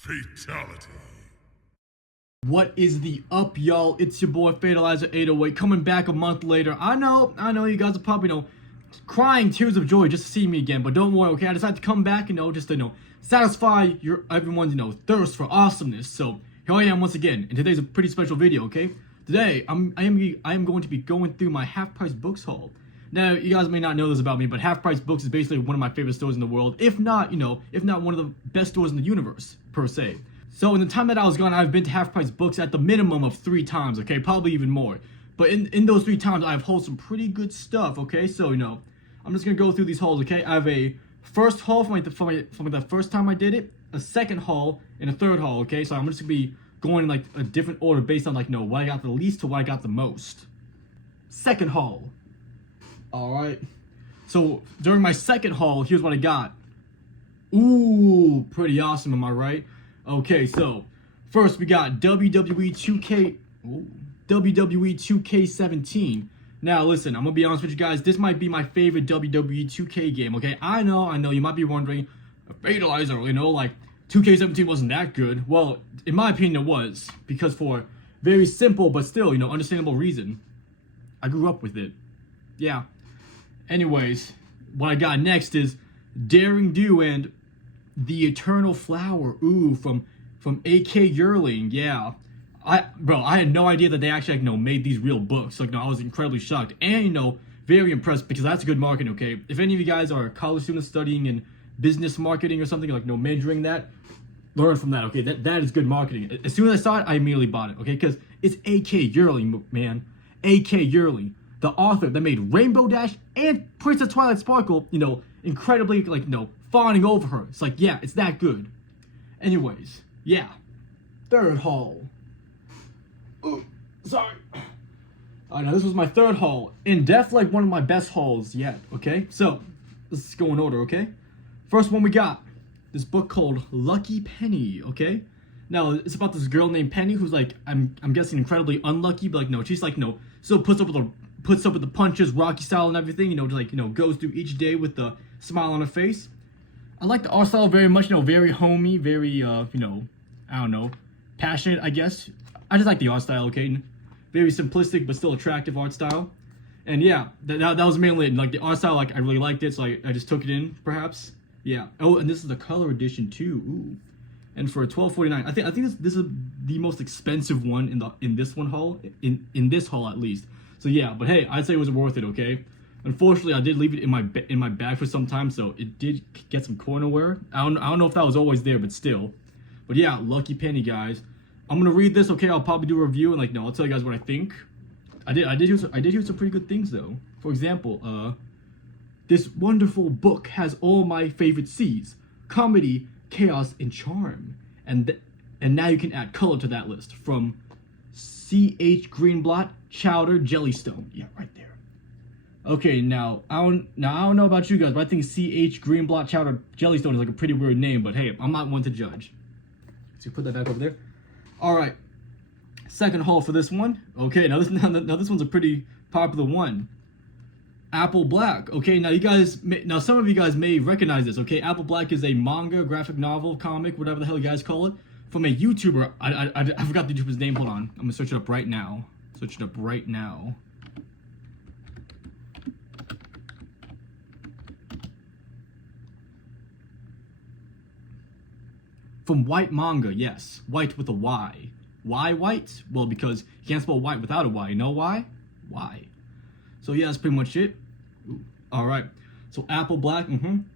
Fatality. What is the up, y'all? It's your boy Fatalizer808 coming back a month later. I know, you guys are probably, crying tears of joy just to see me again, but don't worry, okay? I decided to come back, just to, satisfy everyone's, thirst for awesomeness. So here I am once again, and today's a pretty special video, okay? Today, I am going to be going through my half-price books haul. Now, you guys may not know this about me, but Half Price Books is basically one of my favorite stores in the world, if not one of the best stores in the universe, per se. So in the time that I was gone, I've been to Half Price Books at the minimum of 3 times, okay? Probably even more. But in those 3 times, I've hauled some pretty good stuff, okay? So, I'm just gonna go through these hauls, okay? I have a first haul from the first time I did it, a second haul, and a third haul, okay? So I'm just gonna be going in, a different order based on, what I got the least to what I got the most. Second haul. Alright, so during my second haul, here's what I got. Ooh, pretty awesome, am I right? Okay, so first we got WWE 2K17. Now listen, I'm gonna be honest with you guys, this might be my favorite WWE 2K game, okay? I know, you might be wondering, Fatalizer, 2K17 wasn't that good. Well, in my opinion it was, because for very simple but still, understandable reason. I grew up with it. Yeah. Anyways, what I got next is Daring Do and The Eternal Flower. Ooh, from A.K. Yearling. Yeah. I had no idea that they actually, made these real books. I was incredibly shocked. And, very impressed because that's good marketing, okay? If any of you guys are college students studying in business marketing or something, majoring that, learn from that, okay? That is good marketing. As soon as I saw it, I immediately bought it, okay? Because it's A.K. Yearling, man. A.K. Yearling. The author that made Rainbow Dash and Princess Twilight Sparkle, incredibly, fawning over her. It's yeah, it's that good. Anyways, yeah. Third haul. Ooh, sorry. Now this was my third haul. And definitely one of my best hauls yet, okay? So, let's go in order, okay? First one we got. This book called Lucky Penny, okay? Now, it's about this girl named Penny who's, I'm guessing incredibly unlucky, but, she's, still puts up with the punches, Rocky style and everything, goes through each day with the smile on her face. I like the art style very much, very homey, very, I don't know, passionate, I guess. I just like the art style, okay? Very simplistic, but still attractive art style. And yeah, that was mainly it. The art style, I really liked it, so I just took it in, perhaps. Yeah. Oh, and this is the color edition, too. Ooh. And for $12.49, I think this is the most expensive one in this haul, in this haul at least. So yeah, but hey, I'd say it was worth it, okay? Unfortunately, I did leave it in my bag for some time, so it did get some corner wear. I don't know if that was always there, but still. But yeah, Lucky Penny, guys. I'm gonna read this, okay? I'll probably do a review and I'll tell you guys what I think. I did hear some pretty good things though. For example, this wonderful book has all my favorite C's: comedy, chaos, and charm. And now you can add color to that list from C.H. Greenblatt, Chowder, Jellystone. Yeah, right there. Okay, now I don't know about you guys, but I think C.H. Greenblatt, Chowder, Jellystone is a pretty weird name, but hey, I'm not one to judge. So put that back over there. All right, second haul for this one. Okay, now this one's a pretty popular one. Apple Black. Okay, now some of you guys may recognize this. Okay, Apple Black is a manga, graphic novel, comic, whatever the hell you guys call it, from a YouTuber. I forgot the YouTuber's name. Hold on, I'm gonna search it up right now. From White Manga, yes. White with a Y. Why white? Well, because you can't spell white without a Y. You know why? Why? So yeah, that's pretty much it. All right. So Apple Black.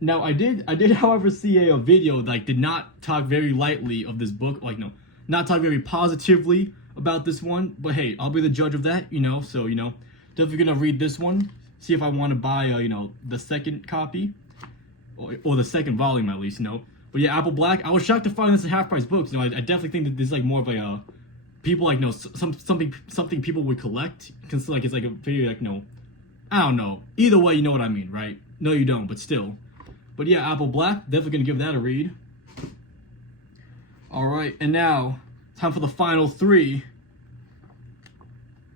Now I did, however, see a video that did not talk very lightly of this book. Not talk very positively about this one. But hey, I'll be the judge of that. So definitely gonna read this one. See if I want to buy the second copy, or the second volume at least. But yeah, Apple Black. I was shocked to find this in Half Price Books. I definitely think that this is more of a people something people would collect. It's a very I don't know. Either way, you know what I mean, right? No, you don't, but still. But yeah, Apple Black. Definitely gonna give that a read. All right, and now time for the final 3.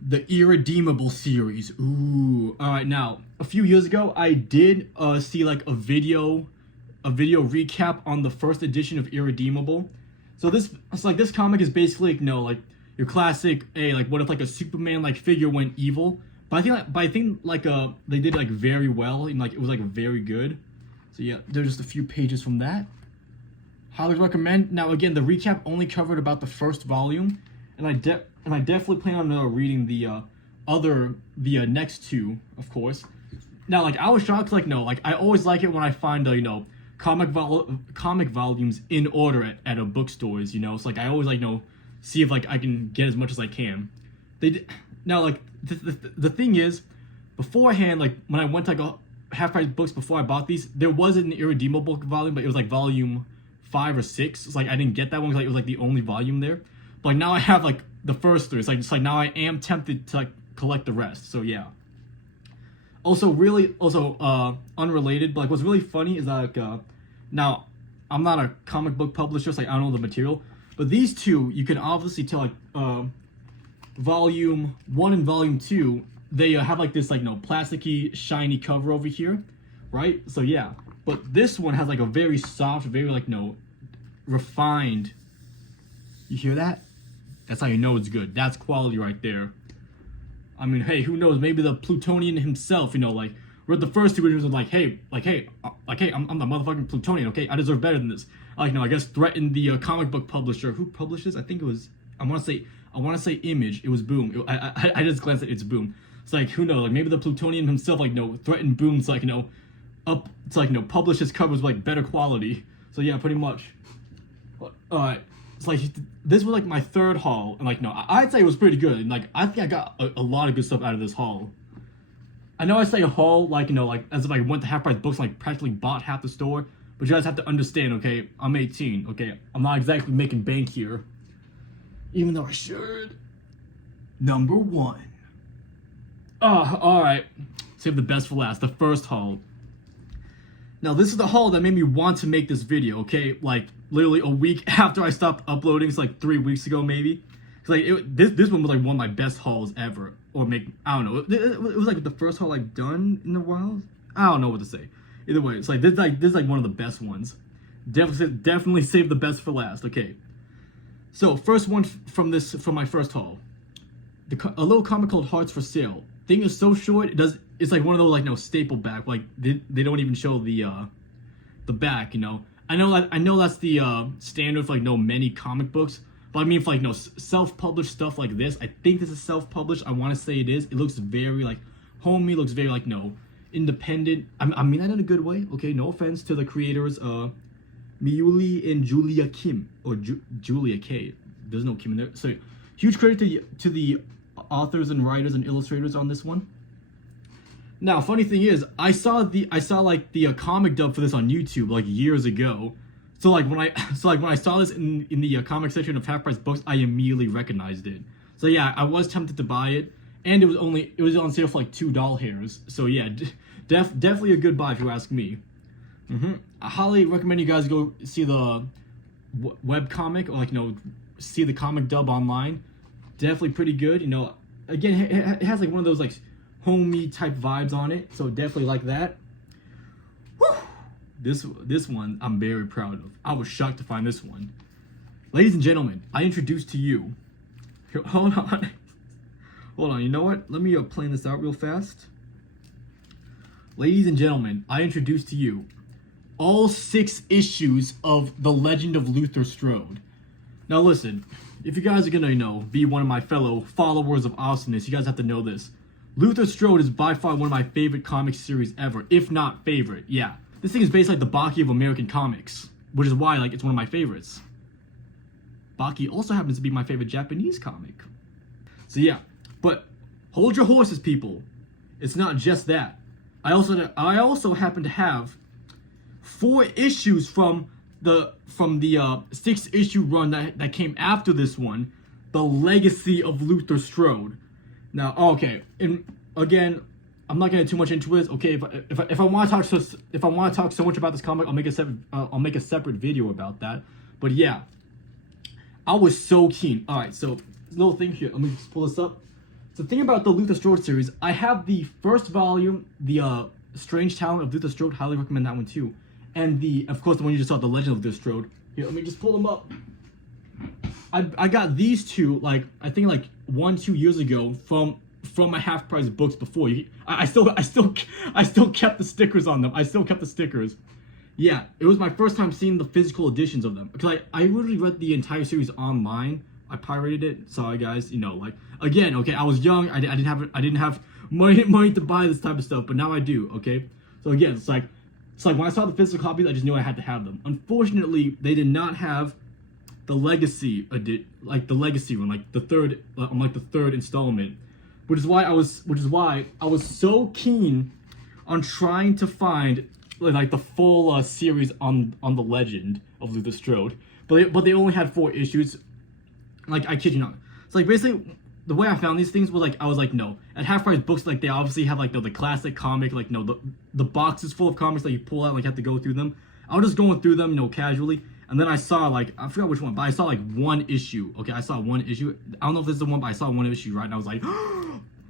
The Irredeemable series. Ooh. All right, now a few years ago, I did see a video recap on the first edition of Irredeemable. So it's like this comic is basically like, like your classic, like what if like a Superman like figure went evil? But I think like they did like very well, and like it was like very good. So yeah, there's just a few pages from that. Highly recommend. Now again, the recap only covered about the first volume, and I definitely plan on reading the next two, of course. Now like I was shocked, like like I always like it when I find comic volumes in order at a bookstores. It's like I always like see if like I can get as much as I can. Now like the thing is, beforehand, like when I went to like half price books before I bought these, there wasn't an irredeemable volume, but it was like volume 5 or 6. It's like I didn't get that one because like, it was like the only volume there. But like now I have like the first 3. It's like now I am tempted to like collect the rest. So yeah. Also unrelated, but like what's really funny is that like now I'm not a comic book publisher, so like I don't know the material, but these two you can obviously tell like volume 1 and volume 2, they have like this like plasticky shiny cover over here, right? So yeah, but this one has like a very soft, very like refined. You hear that? That's how you know it's good. That's quality right there. I mean, hey, who knows? Maybe the Plutonian himself, like read the first 2 issues and like, hey, I'm the motherfucking Plutonian. Okay, I deserve better than this. Like, I guess threatened the comic book publisher who publishes. I think it was. I want to say Image. It was Boom. I just glanced at it's Boom. It's like, who knows? Like maybe the Plutonian himself, like threatened Boom to like publish his covers with like better quality. So yeah, pretty much. It's like this was like my 3rd haul, and like I'd say it was pretty good, and like I think I got a lot of good stuff out of this haul. I know I say a haul like like as if I went to half price books and like practically bought half the store, but you guys have to understand, okay, I'm 18, okay, I'm not exactly making bank here, even though I should. Number 1. All right, save the best for last. The first haul. Now this is the haul that made me want to make this video, okay? Like literally a week after I stopped uploading. It's like 3 weeks ago maybe. Cause like this one was like one of my best hauls ever, or I don't know. It was like the first haul I've done in a while. I don't know what to say. Either way, it's like this is like one of the best ones. Definitely save the best for last. Okay. So first one from my first haul, a little comic called Hearts for Sale. Thing is so short, it's like one of those like staple back, like they don't even show the back. I know that's the standard for like many comic books, but I mean for like self-published stuff like this, I think this is self-published. I want to say it is. It looks very like homey, looks very like independent. I mean that in a good way. Okay, no offense to the creators, Miuli and Julia Kim, or Julia K. There's no Kim in there. So huge credit to the authors and writers and illustrators on this one. Now, funny thing is, I saw like the comic dub for this on YouTube like years ago. So like when I saw this in the comic section of half price books, I immediately recognized it. So yeah, I was tempted to buy it, and it was on sale for like $2. So yeah, definitely a good buy if you ask me. I highly recommend you guys go see the web comic, or like see the comic dub online. Definitely pretty good. Again, it has like one of those like homey type vibes on it, so definitely like that. Whew. This one I'm very proud of. I was shocked to find this one. Ladies and gentlemen, I introduce to you. Here, hold on. You know what? Let me plan this out real fast. Ladies and gentlemen, I introduce to you all 6 issues of The Legend of Luther Strode. Now listen, if you guys are gonna, be one of my fellow followers of awesomeness, you guys have to know this. Luther Strode is by far one of my favorite comic series ever, if not favorite. Yeah, this thing is based like the Baki of American comics, which is why like it's one of my favorites. Baki also happens to be my favorite Japanese comic. So yeah, but hold your horses, people. It's not just that. I also happen to have 4 issues from the 6-issue run that came after this one, The Legacy of Luther Strode. Now, okay, and again, I'm not getting too much into it. Okay, if I want to talk so much about this comic, I'll make a separate video about that. But yeah, I was so keen. All right, so little thing here. Let me just pull this up. So the thing about the Luther Strode series, I have the first volume, the Strange Talent of Luther Strode. Highly recommend that one too. And of course, the one you just saw, The Legend of Luther Strode. Here, let me just pull them up. I got these two like I think like 1-2 years ago from my half price books before. I still kept the stickers on them. I still kept the stickers. Yeah, it was my first time seeing the physical editions of them because I literally read the entire series online. I pirated it. Sorry guys, you know, like again, okay, I was young. I didn't have money to buy this type of stuff, but now I do. Okay, so again, it's like when I saw the physical copies, I just knew I had to have them. Unfortunately, they did not have the legacy like the legacy one, like the third installment, which is why I was so keen on trying to find like the full series on the Legend of Luther Strode, but they only had 4 issues. Like I kid you not. It's like basically the way I found these things was like I was like no, at half price books like they obviously have like the classic comic, like no, the boxes full of comics that you pull out, like you have to go through them. I was just going through them, you know, casually, and then I saw like I forgot which one, but I saw like 1 issue. Okay, I saw 1 issue. I don't know if this is the one, but I saw 1 issue, right? And I was like,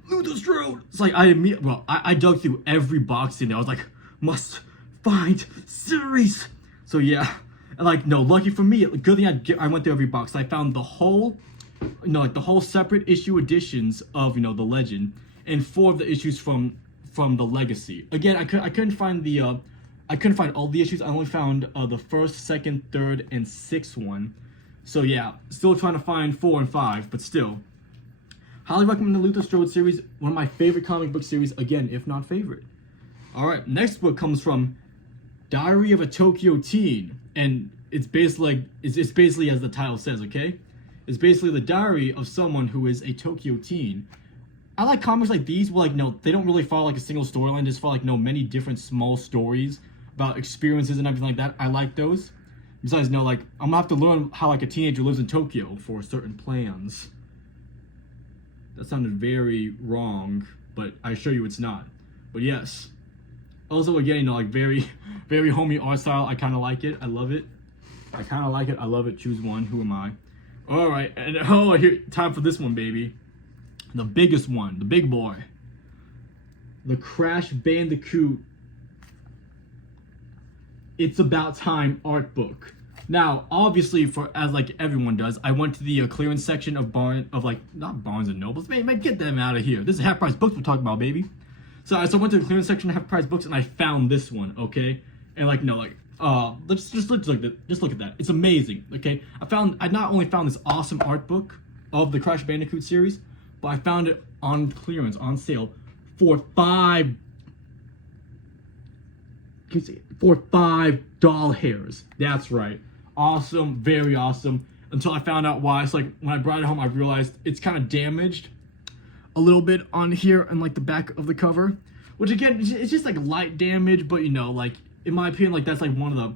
Luther Strode. It's like I dug through every box in there. I was like, must find series. So yeah, and like no, lucky for me, good thing I went through every box. I found the whole, you know, like the whole separate issue editions of, you know, the Legend, and 4 of the issues from the Legacy. Again, I couldn't find the I couldn't find all the issues. I only found the 1st, 2nd, 3rd, and 6th one. So yeah, still trying to find 4 and 5, but still. Highly recommend the Luther Strode series, one of my favorite comic book series, again, if not favorite. Alright, next book comes from Diary of a Tokyo Teen, and it's basically as the title says, okay? It's basically the diary of someone who is a Tokyo teen. I like comics like these where like no, they don't really follow like a single storyline, just follow like no many different small stories about experiences and everything like that. I like those. Besides, no, like I'm gonna have to learn how like a teenager lives in Tokyo for certain plans. That sounded very wrong, but I assure you it's not. But yes. Also, again, you know, like very homey art style. I kind of like it. I love it. I kind of like it. I love it. Choose one. Who am I? All right, and here, time for this one, baby. The biggest one, the big boy. The Crash Bandicoot It's About Time art book. Now, obviously, as like everyone does, I went to the clearance section of not Barnes and Nobles. Man, get them out of here. This is half price books we're talking about, baby. So I went to the clearance section of half price books and I found this one, okay? And like no, like let's just look at that. It's amazing, okay? I not only found this awesome art book of the Crash Bandicoot series, but I found it on clearance, on sale, for $5 doll hairs. That's right. Awesome, very awesome. Until I found out why. It's like when I brought it home, I realized it's kind of damaged a little bit on here and like the back of the cover, which again, it's just like light damage, but you know, like in my opinion, like that's like one of the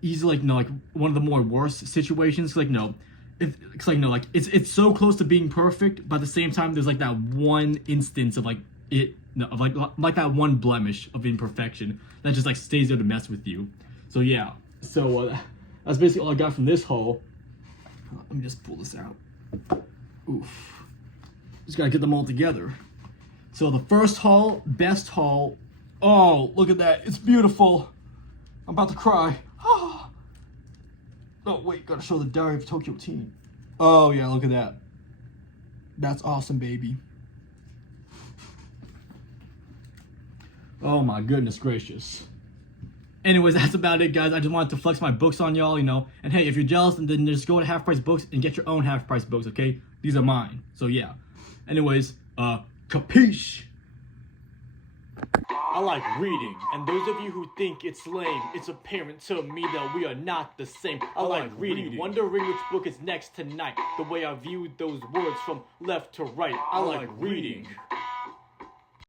easy, like no, like one of the more worst situations. Like no, it's like no, like it's so close to being perfect, but at the same time, there's like that one instance of like it, no, of like that one blemish of imperfection that just like stays there to mess with you. So yeah, so that's basically all I got from this haul. Let me just pull this out. Oof. Just gotta get them all together. So the first haul, best haul. Oh, look at that. It's beautiful. I'm about to cry. Oh, wait. Gotta show the Diary of Tokyo Teen. Oh, yeah. Look at that. That's awesome, baby. Oh, my goodness gracious. Anyways, that's about it, guys. I just wanted to flex my books on y'all, you know. And hey, if you're jealous, then just go to Half Price Books and get your own Half Price books, okay? These are mine. So, yeah. Anyways, capiche? I like reading, and those of you who think it's lame, it's apparent to me that we are not the same. I like reading, wondering which book is next tonight. The way I view those words from left to right. I like reading.